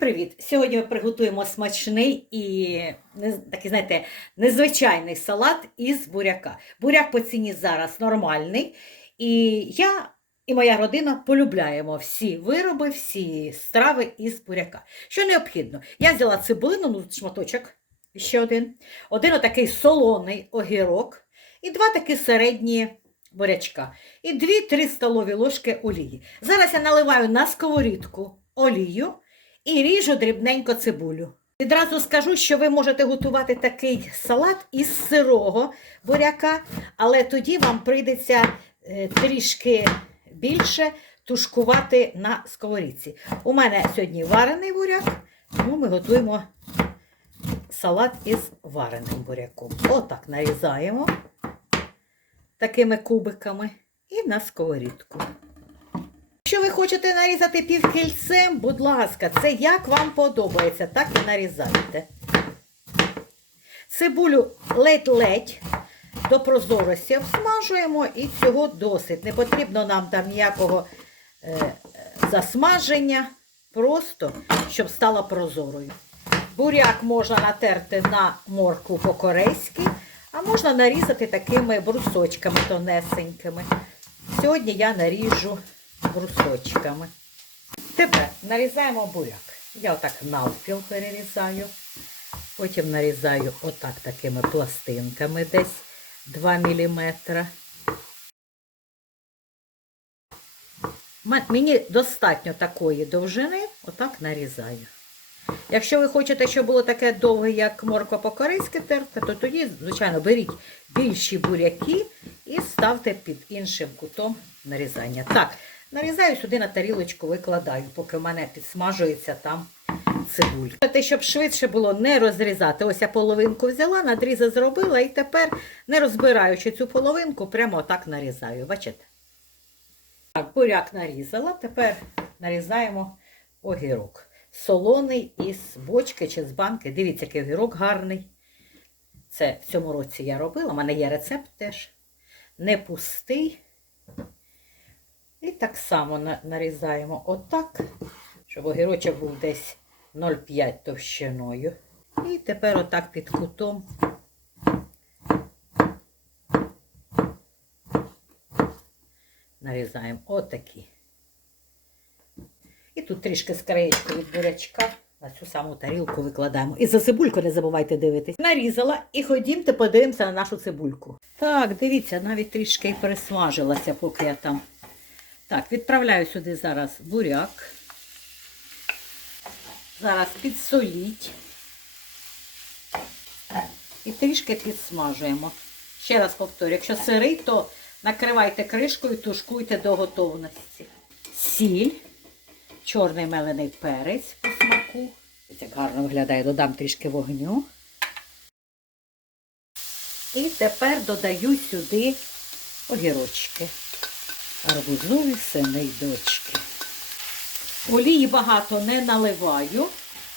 привіт! Сьогодні ми приготуємо смачний і такий, знаєте, незвичайний салат із буряка. Буряк по ціні зараз нормальний. І я і моя родина полюбляємо всі вироби, всі страви із буряка. Що необхідно? Я взяла цибулину, ну, шматочок, ще один, один отакий солоний огірок і два такі середні бурячка. І 2-3 столові ложки олії. Зараз я наливаю на сковорідку олію і ріжу дрібненько цибулю. Відразу скажу, що ви можете готувати такий салат із сирого буряка, але тоді вам прийдеться е, трішки більше тушкувати на сковорідці. У мене сьогодні варений буряк, тому ми готуємо салат із вареним буряком. Отак нарізаємо такими кубиками і на сковорідку. Ви хочете нарізати півкільцем, будь ласка, це як вам подобається, так і нарізайте. Цибулю ледь-ледь до прозорості обсмажуємо і цього досить. Не потрібно нам там ніякого е, засмаження, просто щоб стала прозорою. Буряк можна натерти на моркву по-корейськи, а можна нарізати такими брусочками тонесенькими. Сьогодні я наріжу брусочками. Тепер нарізаємо буряк. Я отак навпіл перерізаю. Потім нарізаю отак такими пластинками десь 2 мм. Мені достатньо такої довжини, отак нарізаю. Якщо ви хочете, щоб було таке довге, як морква по-корейськи терта, то тоді, звичайно, беріть більші буряки і ставте під іншим кутом нарізання. Так, нарізаю сюди на тарілочку, викладаю, поки в мене підсмажується там цибулька. Те, щоб швидше було не розрізати. Ось я половинку взяла, надрізи зробила і тепер, не розбираючи цю половинку, прямо так нарізаю. Бачите? Так, буряк нарізала, тепер нарізаємо огірок. Солоний із бочки чи з банки. Дивіться, який огірок гарний. Це в цьому році я робила, у мене є рецепт теж. Не пустий. І так само нарізаємо отак, щоб огірочок був десь 0,5 товщиною. І тепер отак під кутом. Нарізаємо отакі. І тут трішки з краєчку від бурячка на цю саму тарілку викладаємо. І за цибульку не забувайте дивитись. Нарізала і ходімте подивимося на нашу цибульку. Так, дивіться, навіть трішки і пересмажилася, поки я там. Так, відправляю сюди зараз буряк. Зараз підсоліть. І трішки підсмажуємо. Ще раз повторю, якщо сирий, то накривайте кришкою, тушкуйте до готовності. Сіль, чорний мелений перець по смаку. Як гарно виглядає, додам трішки вогню. І тепер додаю сюди огірочки. Арбузові й дочки. Олії багато не наливаю,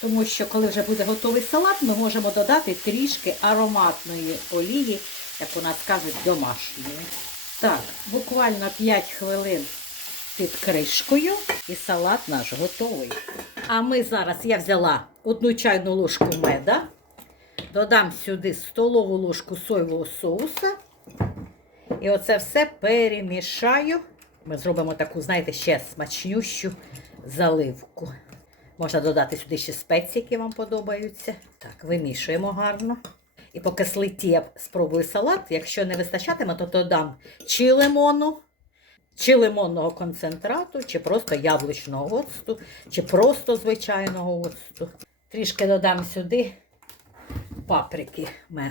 тому що коли вже буде готовий салат, ми можемо додати трішки ароматної олії, як у нас кажуть, домашньої. Так, буквально 5 хвилин під кришкою і салат наш готовий. А ми зараз я взяла одну чайну ложку меда, додам сюди столову ложку соєвого соуса. І оце все перемішаю. Ми зробимо таку, знаєте, ще смачнющу заливку. Можна додати сюди ще спеції, які вам подобаються. Так, вимішуємо гарно. І по кислоті я спробую салат. Якщо не вистачатиме, то додам чи лимону, чи лимонного концентрату, чи просто яблучного оцту, чи просто звичайного оцту. Трішки додам сюди паприки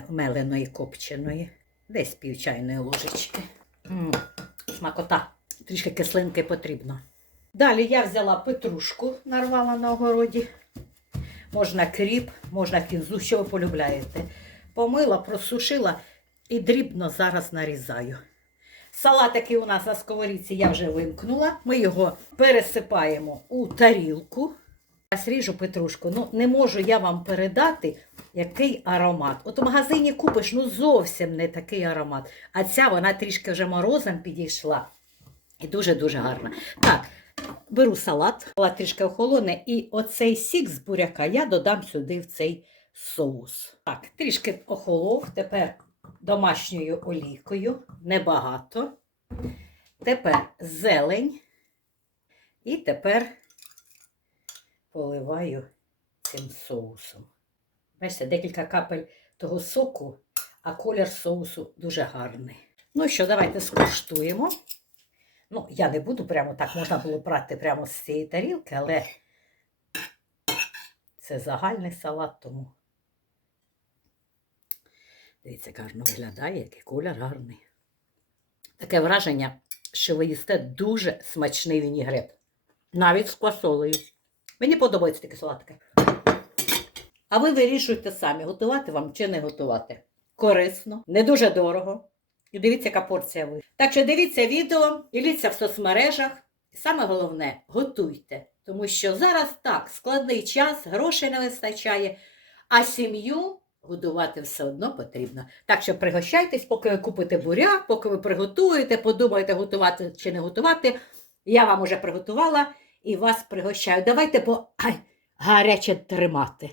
меленої копченої. Десь пів чайної ложечки. М, Смакота. Трішки кислинки потрібно. Далі я взяла петрушку, нарвала на огороді. Можна кріп, можна кінзу, що ви полюбляєте. Помила, просушила і дрібно зараз нарізаю. Салат, який у нас на сковорідці, я вже вимкнула. Ми його пересипаємо у тарілку. Я ріжу петрушку. Ну, не можу я вам передати, який аромат. От у магазині купиш ну зовсім не такий аромат. А ця вона трішки вже морозом підійшла. І дуже-дуже гарна. Так, Беру салат, салат трішки охолоне, і оцей сік з буряка я додам сюди в цей соус. Так, трішки охолов, тепер домашньою олійкою, небагато. Тепер зелень. І тепер поливаю цим соусом. Бачите, декілька капель того соку, а колір соусу дуже гарний. Ну що, давайте скуштуємо. Ну, я не буду прямо так, можна було брати прямо з цієї тарілки, але це загальний салат, тому. Дивіться, гарно виглядає, який колір гарний. Таке враження, що ви їсте дуже смачний вінігрет. Навіть з квасолею. Мені подобається таке салатки. А ви вирішуйте самі, готувати вам чи не готувати. Корисно, не дуже дорого. І дивіться, яка порція ви. Так що дивіться відео, діліться в соцмережах. Саме головне, готуйте. Тому що зараз так, складний час, грошей не вистачає, а сім'ю годувати все одно потрібно. Так що пригощайтесь, поки ви купите буряк, поки ви приготуєте, подумаєте, готувати чи не готувати. Я вам уже приготувала і вас пригощаю. Давайте ай, гаряче тримати.